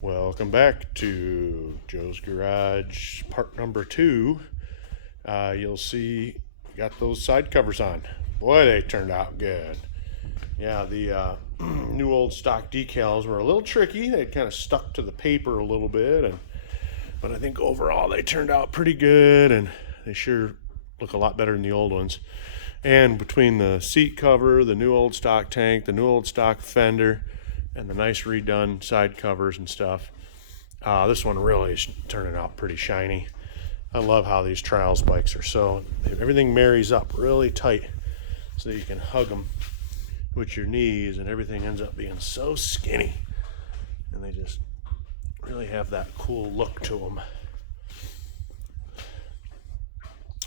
Welcome back to Joe's Garage, part number 2. You'll see got those side covers on. Boy, they turned out good. Yeah, the new old stock decals were a little tricky. They kind of stuck to the paper a little bit, but I think overall they turned out pretty good, and they sure look a lot better than the old ones. And between the seat cover, the new old stock tank, the new old stock fender, and the nice redone side covers and stuff, this one really is turning out pretty shiny. I love how these trials bikes are so, everything marries up really tight so that you can hug them with your knees, and everything ends up being so skinny, and they just really have that cool look to them.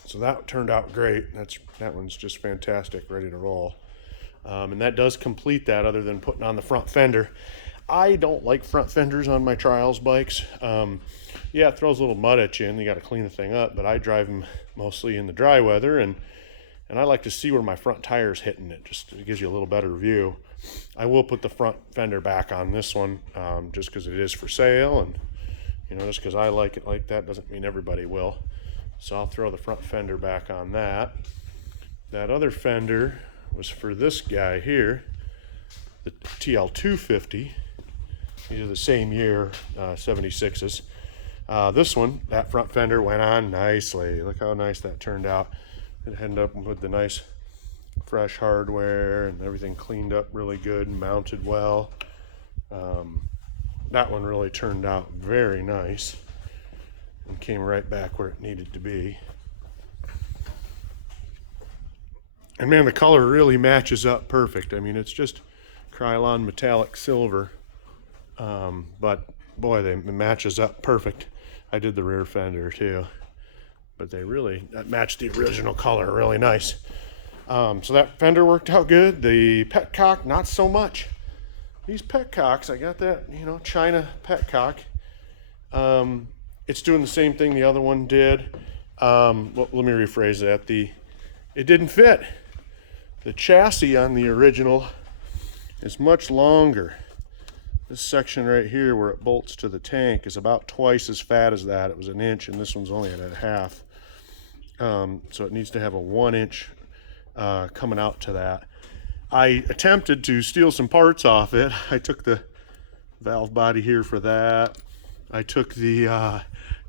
So that turned out great. That one's just fantastic, ready to roll. And that does complete that, other than putting on the front fender. I don't like front fenders on my trials bikes. Yeah, it throws a little mud at you and you got to clean the thing up, but I drive them mostly in the dry weather, and I like to see where my front tire's hitting it. Just it gives you a little better view. I will put the front fender back on this one, just because it is for sale, and just because I like it like that doesn't mean everybody will. So I'll throw the front fender back on that. That other fender was for this guy here, the TL250. These are the same year, 76s. This one, that front fender went on nicely. Look how nice that turned out. It ended up with the nice fresh hardware and everything cleaned up really good and mounted well. That one really turned out very nice and came right back where it needed to be. And man, the color really matches up perfect. I mean, it's just Krylon metallic silver, but boy, it matches up perfect. I did the rear fender too, but that matched the original color really nice. So that fender worked out good. The petcock, not so much. These petcocks, I got that, China petcock. It's doing the same thing the other one did. Let me rephrase that. It didn't fit. The chassis on the original is much longer. This section right here where it bolts to the tank is about twice as fat as that. It was 1 inch, and this one's only at a half. So it needs to have a 1 inch coming out to that. I attempted to steal some parts off it. I took the valve body here for that. I took the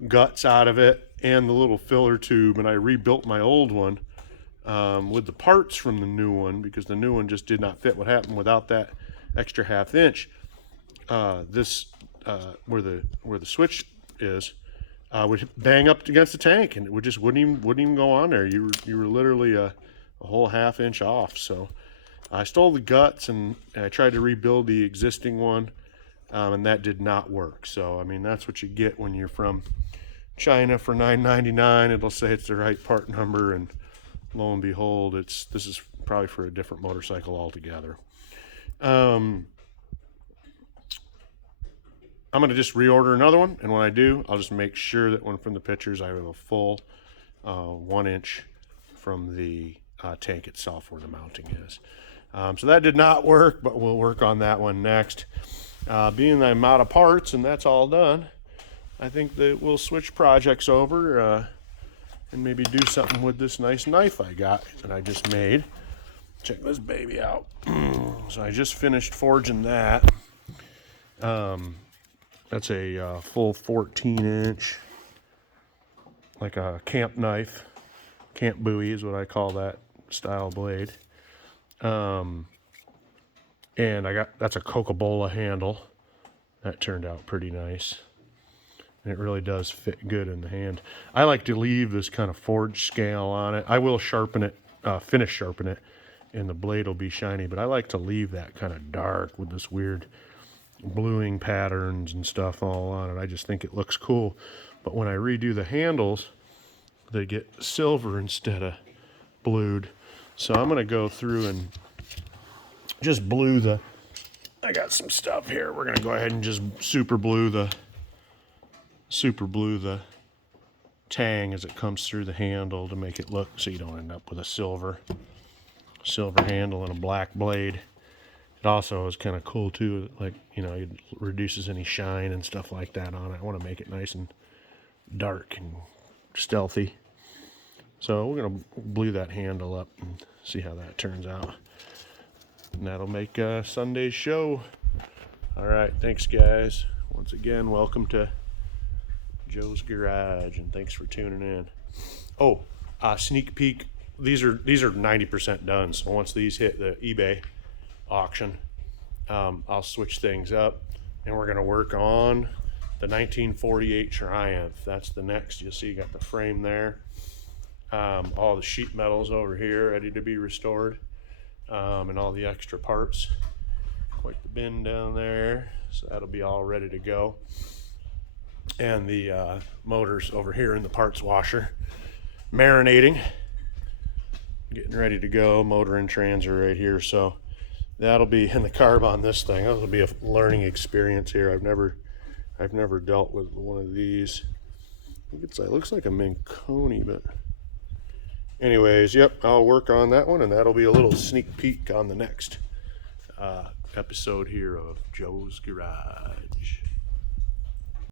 guts out of it and the little filler tube, and I rebuilt my old one with the parts from the new one, because the new one just did not fit. What happened without that extra 1/2 inch, where the switch is, would bang up against the tank, and it wouldn't even go on there. You were literally a whole 1/2 inch off. So I stole the guts and I tried to rebuild the existing one, and that did not work. So I mean, that's what you get when you're from China for $9.99. It'll say it's the right part number, and lo and behold, this is probably for a different motorcycle altogether. I'm going to just reorder another one, and when I do, I'll just make sure that when from the pictures I have a full 1 inch from the tank itself where the mounting is. So that did not work, but we'll work on that one next. Being that I'm out of parts and that's all done, I think that we'll switch projects over and maybe do something with this nice knife I got that I just made. Check this baby out. So I just finished forging that. That's a full 14-inch, like a camp knife. Camp bowie is what I call that style blade. And that's a Coca-Cola handle. That turned out pretty nice. And it really does fit good in the hand. I like to leave this kind of forged scale on it. I will sharpen it, finish sharpen it, and the blade will be shiny, but I like to leave that kind of dark with this weird bluing patterns and stuff all on it. I just think it looks cool. But when I redo the handles, they get silver instead of blued. So I'm going to go through and just I got some stuff here. We're going to go ahead and just super blue the tang as it comes through the handle to make it look so you don't end up with a silver handle and a black blade. It also is kind of cool too, like, you know, it reduces any shine and stuff like that on it. I want to make it nice and dark and stealthy. So we're going to blue that handle up and see how that turns out. And that'll make Sunday's show. All right, thanks guys. Once again, welcome to Joe's Garage, and thanks for tuning in. Oh, sneak peek. These are 90% done. So once these hit the eBay auction, I'll switch things up, and we're gonna work on the 1948 Triumph. That's the next. You'll see you got the frame there. All the sheet metals over here ready to be restored, and all the extra parts. Quite the bin down there, so that'll be all ready to go. And the motors over here in the parts washer, marinating, getting ready to go. Motor and trans are right here, so that'll be in the carb on this thing. That'll be a learning experience here. I've never dealt with one of these. It looks like a Minconi, but anyways, yep, I'll work on that one, and that'll be a little sneak peek on the next episode here of Joe's Garage.